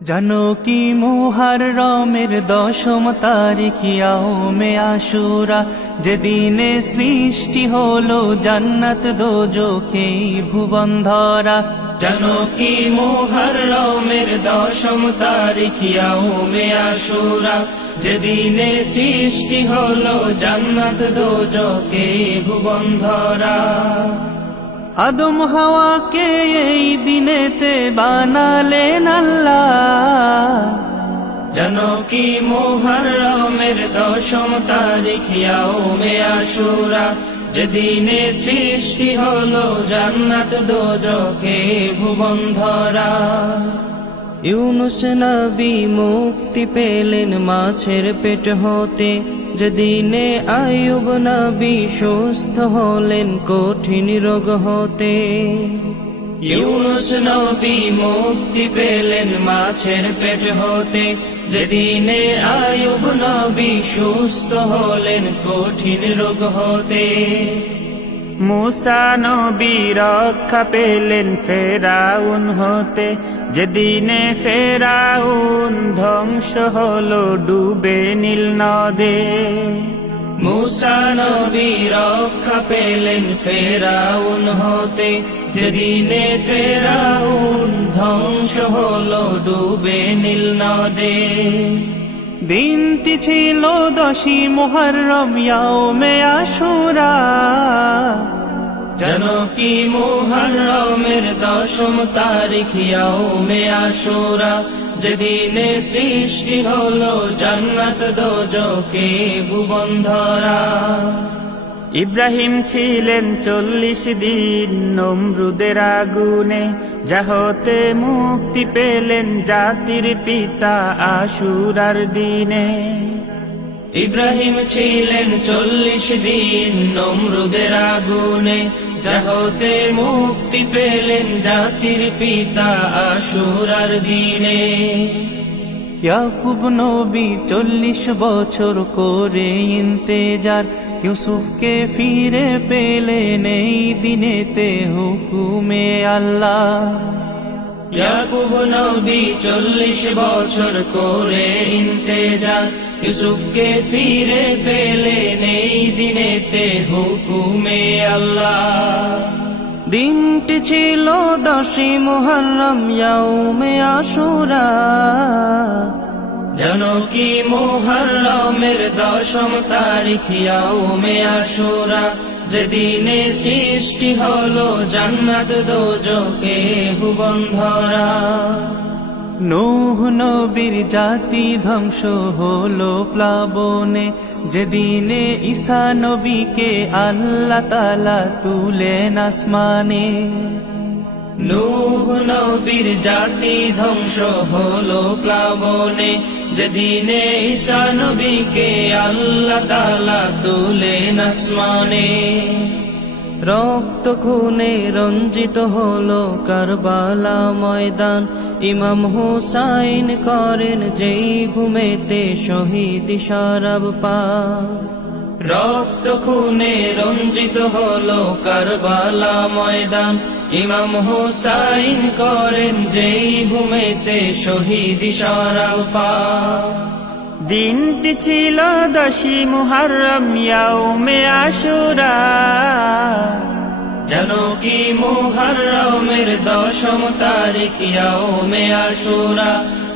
জানো কি মুহররমের 10ম তারিখ ইয়াউমে আশুরা, যেদিনে সৃষ্টি হলো জান্নাত দোজখে ভুবন ধরা। জানো কি মুহররমের 10ম তারিখ ইয়াউমে আশুরা, যেদিনে সৃষ্টি হলো জান্নাত দোজখে ভুবন ধরা। আদম হাওয়াকে এই দিনেতে বানালেন আল্লাহ। জানো কি মুহররমের 10ম তারিখ ইয়াউমে আশুরা, যেদিনে সৃষ্টি হলো জান্নাত দোজখে ভুবন ধরা। ইউনুস নবী মুক্তি পেলেন মাছের পেট হতে, যেদিনে আইয়ুব নবী সুস্থ হলেন কঠিন রোগ হতে। ইউনুস নবী মুক্তি পেলেন মাছের পেট হতে, যেদিনে আইয়ুব নবী সুস্থ হলেন কঠিন রোগ হতে। মুসা নবী রক্ষা পেলেন ফেরাউন হতে, যেদিনে ফেরাউন ধ্বংস হলো ডুবে নীল নদে। মুসা নবী রক্ষা পেলেন ফেরাউন হতে, যেদিনে ফেরাউন ধ্বংস হলো ডুবে নীল নদে। দিনটি ছিল 10ই মুহররম ইয়াউমে আশুরা। জানো কি মুহররমের 10ম তারিখ ইয়াউমে আশুরা, যেদিনে সৃষ্টি হলো জান্নাত দোজখে ভুবন ধরা। ইব্রাহিম ছিলেন 40 দিন নমরুদের আগুনে, যাহতে মুক্তি পেলেন জাতির পিতা আশুরার দিনে। ইব্রাহিম ছিলেন 40 দিন নমরুদের আগুনে, যাহতে মুক্তি পেলেন জাতির পিতা আশুরার দিনে। ইয়াকুব নবী 40 বছর করে ইন্তেজার, ইউসুফকে ফিরে পেলেন এই দিনেতে হুকুমে আল্লাহ। ইয়াকুব নবী 40 বছর করে ইন্তেজার, ইউসুফকে ফিরে পেলেন এই দিনেতে হুকুমে আল্লাহ। দিনটি ছিল 10ই মুহররম ইয়াউমে আশুরা। জানো কি মুহররমের 10ম তারিখ ইয়াউমে আশুরা, যেদিনে সৃষ্টি হলো জান্নাত দোজখে ভুবন ধরা। নূহ নবীর জাতি ধ্বংস হলো প্লাবনে, যেদিনে ঈসা নবীকে আল্লাহ তাআলা তুলেন আসমানে। নূহ নবীর জাতি ধ্বংস হলো প্লাবনে, যেদিনে ঈসা নবীকে আল্লাহ তাআলা তুলেন আসমানে। রক্ত খুনে রঞ্জিত হলো কারবালা ময়দান, ইমাম হুসাইন করেন যেই ভূমেতে শহীদ শরাব পান। রক্ত খুনে রঞ্জিত হলো কারবালা ময়দান, ইমাম হুসাইন করেন যেই ভূমেতে শহীদ শরাব পান। দিনটি ছিল 10ই মুহররম ইয়াউমে আশুরা। জানো কি মুহররমের 10ম তারিখ ইয়াউমে আশুরা,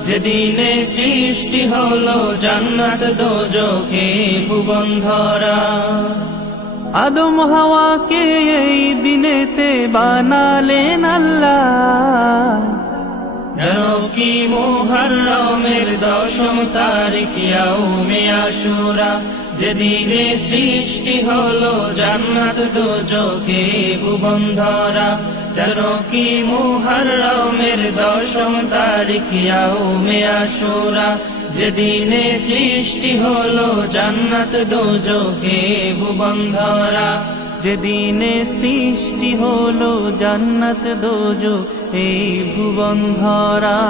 যেদিনে সৃষ্টি হলো জান্নাত দোজখে ভুবন ধরা। আদম হাওয়াকে এই দিনেতে বানালেন আল্লাহ। জানো কি মুহররমের 10ম তারিখ ইয়াউমে আশুরা, যেদিনে সৃষ্টি হলো জান্নাত দোজখে ভুবন ধরা। জানো কি মুহররমের 10ম তারিখ ইয়াউমে আশুরা, যেদিনে সৃষ্টি হলো জান্নাত দোজখে ভুবন ধরা। যেদিনে সৃষ্টি হলো জান্নাত দোজখ এই ভুবন ধরা।